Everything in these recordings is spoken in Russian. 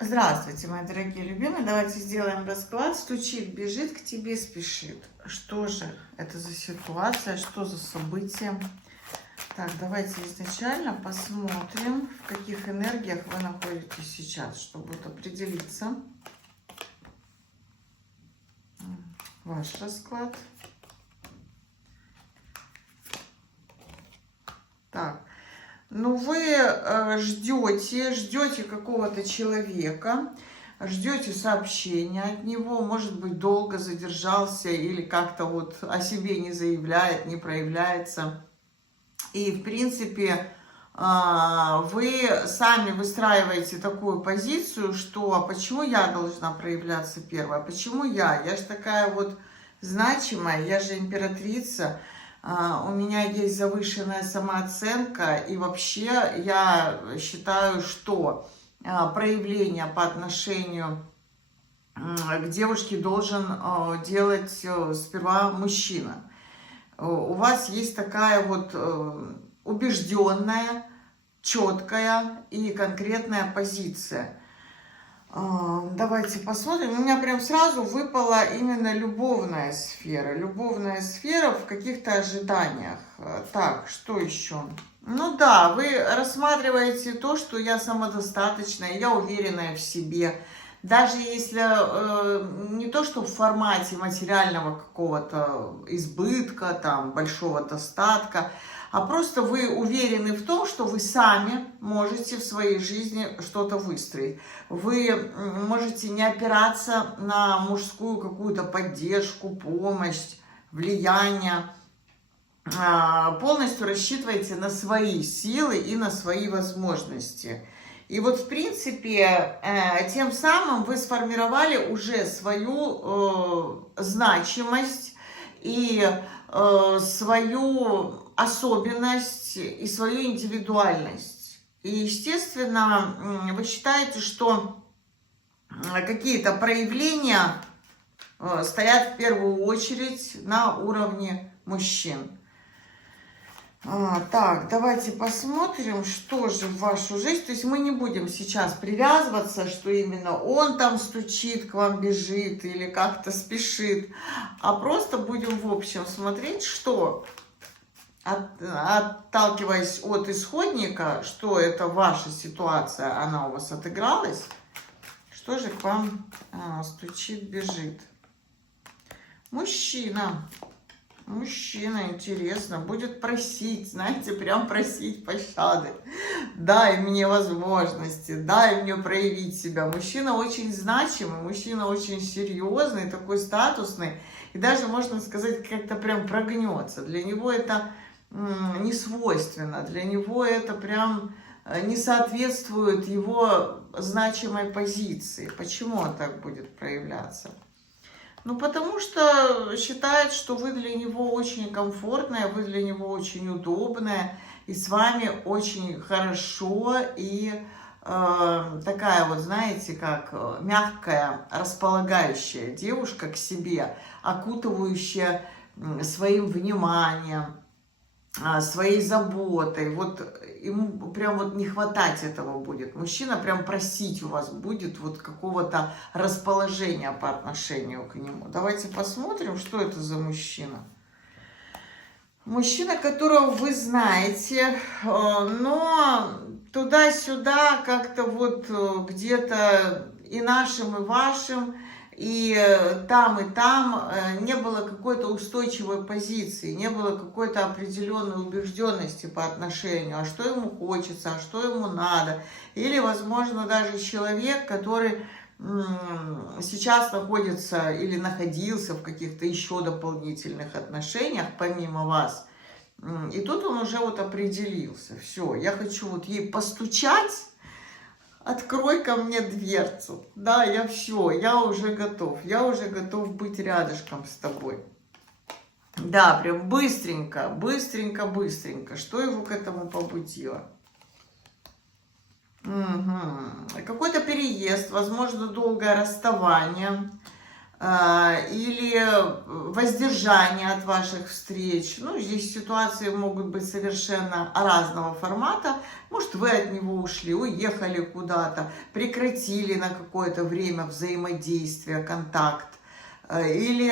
Здравствуйте, мои дорогие любимые. Давайте сделаем расклад. Стучит, бежит, к тебе спешит. Что же это за ситуация? Что за событие? Так, давайте изначально посмотрим, в каких энергиях вы находитесь сейчас, чтобы вот определиться. Ваш расклад. Так, ну вы ждете какого-то человека, ждете сообщения от него, может быть, долго задержался или как-то вот о себе не заявляет, не проявляется. И, в принципе, вы сами выстраиваете такую позицию, что а почему я должна проявляться первой, а почему я? Я же такая вот значимая, я же императрица, у меня есть завышенная самооценка, и вообще я считаю, что проявление по отношению к девушке должен делать сперва мужчина. У вас есть такая вот убежденная, четкая и конкретная позиция. Давайте посмотрим. У меня прям сразу выпала именно любовная сфера. Любовная сфера в каких-то ожиданиях. Так, что еще? Ну да, вы рассматриваете то, что я самодостаточная, я уверенная в себе. Даже если не то, что в формате материального какого-то избытка, там, большого достатка, а просто вы уверены в том, что вы сами можете в своей жизни что-то выстроить. Вы можете не опираться на мужскую какую-то поддержку, помощь, влияние. Полностью рассчитываете на свои силы и на свои возможности. И вот, в принципе, тем самым вы сформировали уже свою значимость и свою особенность и свою индивидуальность. И, естественно, вы считаете, что какие-то проявления стоят в первую очередь на уровне мужчин. Так, давайте посмотрим, что же в вашу жизнь. То есть мы не будем сейчас привязываться, что именно он там стучит, к вам бежит или как-то спешит, а просто будем в общем смотреть, что, отталкиваясь от исходника, что это ваша ситуация, она у вас отыгралась, что же к вам стучит, бежит. Мужчина. Мужчина, интересно, будет просить, знаете, прям просить пощады. Дай мне возможности, дай мне проявить себя. Мужчина очень значимый, мужчина очень серьезный, такой статусный. И даже, можно сказать, как-то прям прогнется. Для него это не свойственно, для него это прям не соответствует его значимой позиции. Почему он так будет проявляться? Ну, потому что считает, что вы для него очень комфортная, вы для него очень удобная, и с вами очень хорошо, и такая вот, знаете, как мягкая, располагающая девушка к себе, окутывающая своим вниманием, своей заботой. Вот ему прям вот не хватать этого будет. Мужчина прям просить у вас будет вот какого-то расположения по отношению к нему. Давайте посмотрим, что это за мужчина. Мужчина, которого вы знаете, но туда-сюда как-то вот где-то и нашим, и вашим, и там не было какой-то устойчивой позиции, не было какой-то определенной убежденности по отношению, а что ему хочется, а что ему надо. Или, возможно, даже человек, который сейчас находится или находился в каких-то еще дополнительных отношениях, помимо вас. И тут он уже вот определился. Все, я хочу вот ей постучать, открой ко мне дверцу. Да, я все, я уже готов быть рядышком с тобой. Да, прям быстренько, быстренько, быстренько. Что его к этому побудило? Угу. Какой-то переезд, возможно, долгое расставание. или воздержание от ваших встреч. Ну, здесь ситуации могут быть совершенно разного формата. Может, вы от него ушли, уехали куда-то, прекратили на какое-то время взаимодействие, контакт. Или,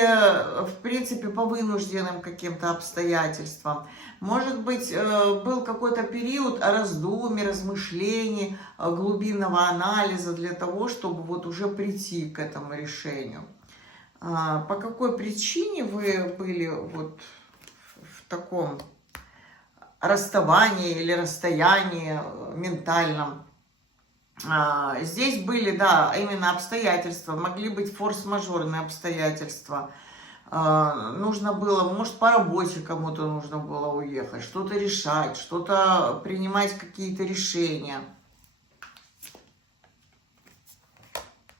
в принципе, по вынужденным каким-то обстоятельствам. Может быть, был какой-то период раздумий, размышлений, глубинного анализа для того, чтобы вот уже прийти к этому решению. По какой причине вы были вот в таком расставании или расстоянии ментальном? Здесь были, да, именно обстоятельства, могли быть форс-мажорные обстоятельства. Нужно было, может, по работе кому-то нужно было уехать, что-то решать, что-то принимать, какие-то решения.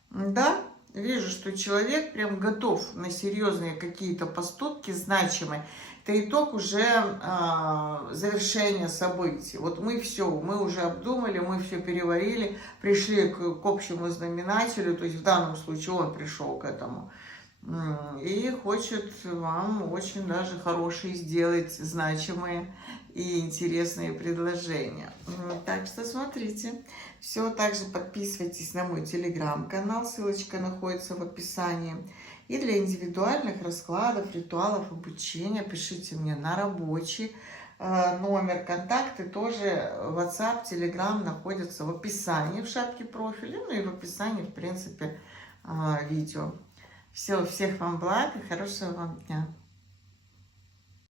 Да, вижу, что человек прям готов на серьезные какие-то поступки, значимые. Это итог уже завершения событий. Вот мы все, мы уже обдумали, мы все переварили, пришли к общему знаменателю, то есть в данном случае он пришел к этому. И хочет вам очень даже хорошие сделать, значимые и интересные предложения. Так что смотрите. Все, также подписывайтесь на мой телеграм-канал, ссылочка находится в описании. И для индивидуальных раскладов, ритуалов, обучения пишите мне на рабочий номер. Контакты тоже WhatsApp, Telegram находятся в описании, в шапке профиля, ну и в описании, в принципе, видео. Все, всех вам благ и хорошего вам дня.